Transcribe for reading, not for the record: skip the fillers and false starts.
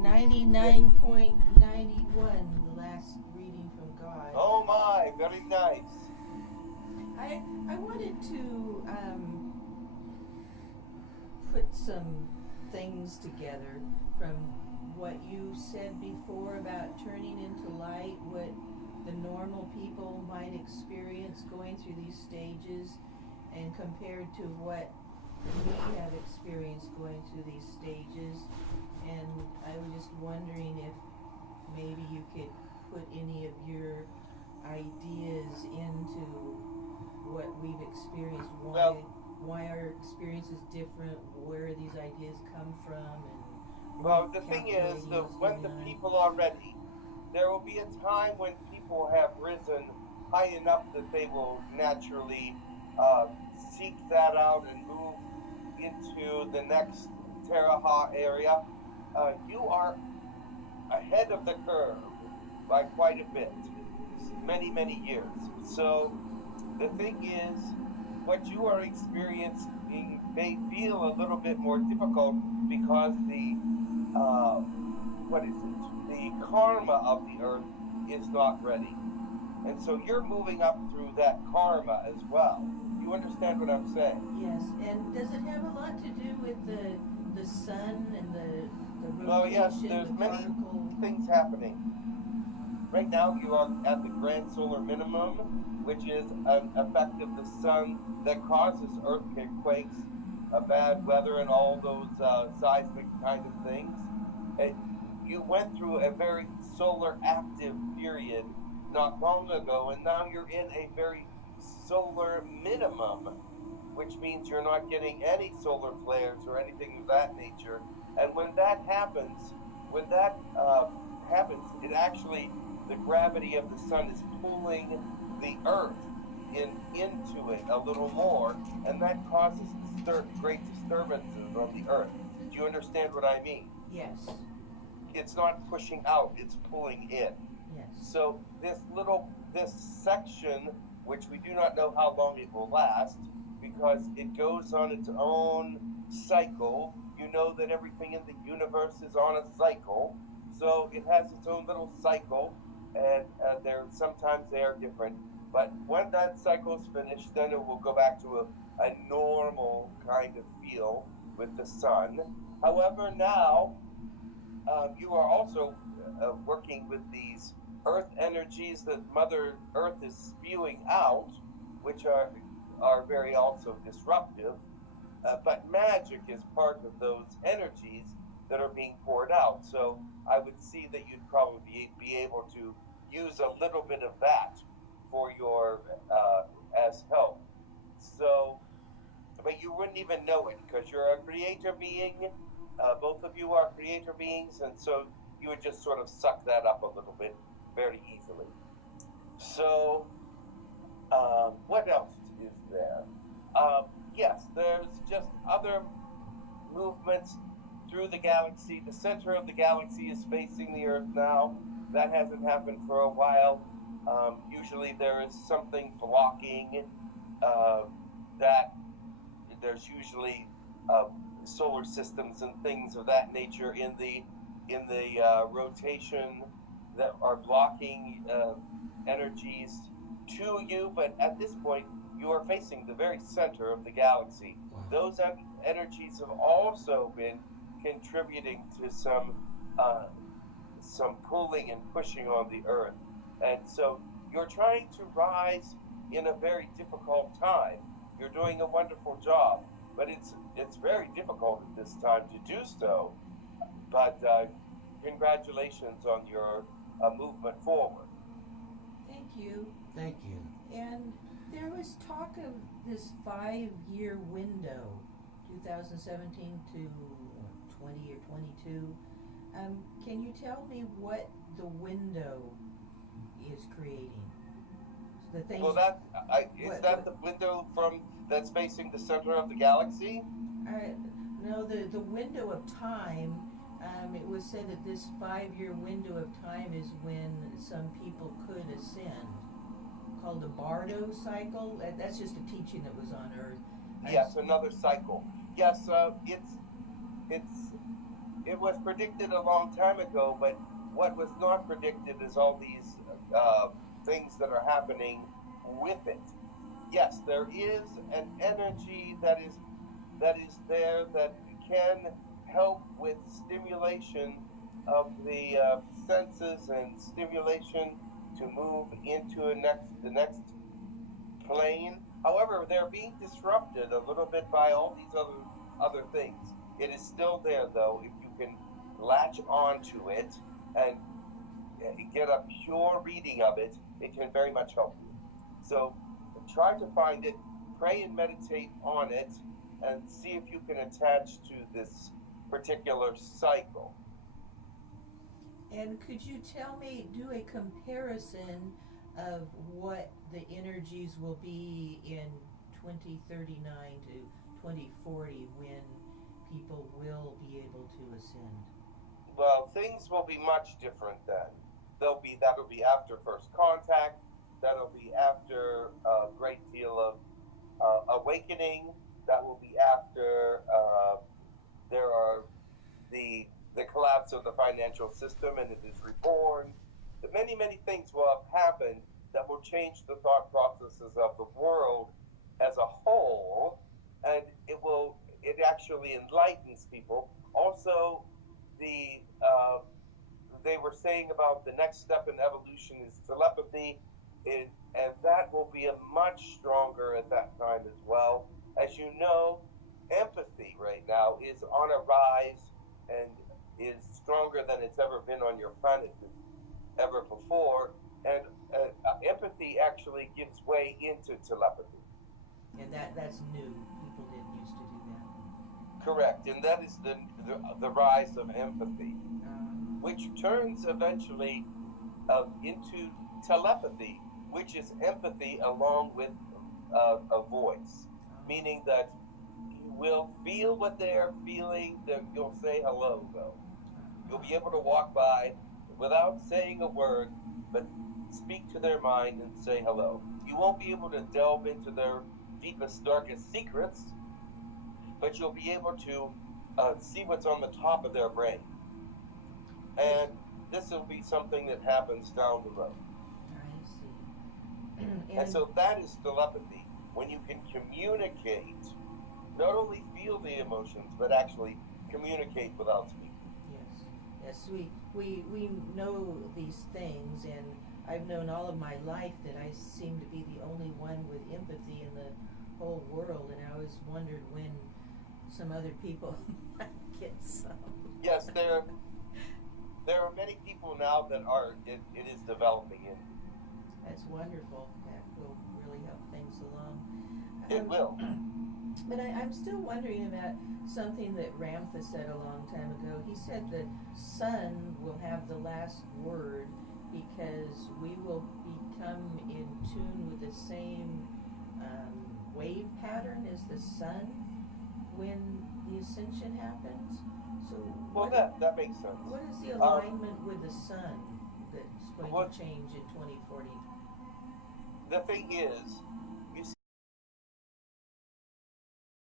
99.91, the last reading from God. Oh my, very nice. I wanted to put some things together from what you said before about turning into light, what the normal people might experience going through these stages, and compared to what we have experienced going through these stages. And I was just wondering if maybe you could put any of your ideas into what we've experienced, why our experience is different, where these ideas come from, and well, the thing is that when the people are ready, there will be a time when people have risen high enough that they will naturally seek that out and move into the next Teraha area. You are ahead of the curve by quite a bit, many, many years. So the thing is, what you are experiencing may feel a little bit more difficult because the karma of the earth is not ready. And so you're moving up through that karma as well. You understand what I'm saying? Yes, and does it have a lot to do with the sun and the rotation? Well, yes, there's many things happening. Right now you are at the grand solar minimum, which is an effect of the sun that causes earthquakes, bad weather, and all those seismic kind of things. You went through a very solar active period not long ago, and now you're in a very solar minimum, which means you're not getting any solar flares or anything of that nature. And when that happens, it actually, the gravity of the sun is pulling the earth into it a little more, and that causes great disturbances on the earth. Do you understand what I mean? Yes. It's not pushing out, it's pulling in. Yes. So this section, which we do not know how long it will last, because it goes on its own cycle. You know that everything in the universe is on a cycle, so it has its own little cycle, and sometimes they are different. But when that cycle is finished, then it will go back to a normal kind of feel with the sun. However, now you are also working with these earth energies that Mother Earth is spewing out, which are very also disruptive. But magic is part of those energies that are being poured out. So I would see that you'd probably be able to use a little bit of that for your as help. So, but you wouldn't even know it because you're a creator being. Both of you are creator beings, and so you would just sort of suck that up a little bit very easily. So, what else is there? Yes, there's just other movements through the galaxy. The center of the galaxy is facing the Earth now. That hasn't happened for a while. Usually there is something blocking that. There's usually solar systems and things of that nature in the rotation that are blocking energies to you. But at this point, you are facing the very center of the galaxy. Those energies have also been contributing to some pulling and pushing on the Earth. And so you're trying to rise in a very difficult time. You're doing a wonderful job, but it's very difficult at this time to do so. But congratulations on your movement forward. Thank you. Thank you. And there was talk of this 5-year window, 2017 to 20 or 22. Can you tell me what the window is creating? The things. Well, is that the window that's facing the center of the galaxy? No, the window of time. It was said that this 5-year window of time is when some people could ascend, called the Bardo cycle. That's just a teaching that was on Earth. Yes, another cycle. Yes, it's it was predicted a long time ago, but what was not predicted is all these things that are happening with it. Yes, there is an energy that is there that can help with stimulation of the senses and stimulation to move into the next plane. However, they're being disrupted a little bit by all these other things. It is still there, though, if you can latch onto it and get a pure reading of it. It can very much help you. So try to find it, pray and meditate on it, and see if you can attach to this particular cycle. And could you tell me, do a comparison of what the energies will be in 2039 to 2040 when people will be able to ascend? Well, things will be much different then. That'll be after first contact. That'll be after a great deal of awakening. That will be after there are the collapse of the financial system and it is reborn. Many things will have happened that will change the thought processes of the world as a whole, and it actually enlightens people. Also, they were saying about the next step in evolution is telepathy, and that will be a much stronger at that time as well. As you know, empathy right now is on a rise and is stronger than it's ever been on your planet ever before, and empathy actually gives way into telepathy. And that's new. People didn't used to do that. Correct, and that is the rise of empathy, which turns eventually into telepathy, which is empathy along with a voice, meaning that you will feel what they are feeling. That you'll say hello, though. You'll be able to walk by without saying a word, but speak to their mind and say hello. You won't be able to delve into their deepest, darkest secrets, but you'll be able to see what's on the top of their brain. And this will be something that happens down the road. I see. And so that is telepathy, when you can communicate, not only feel the emotions, but actually communicate without speaking. Yes, we know these things, and I've known all of my life that I seem to be the only one with empathy in the whole world, and I always wondered when some other people might get some. Yes, there are many people now that it is developing in. That's wonderful. That will really help things along. It will. But I'm still wondering about something that Ramtha said a long time ago. He said the sun will have the last word because we will become in tune with the same wave pattern as the sun when the ascension happens. So that makes sense. what is the alignment with the sun that's going to change in 2040? The thing is,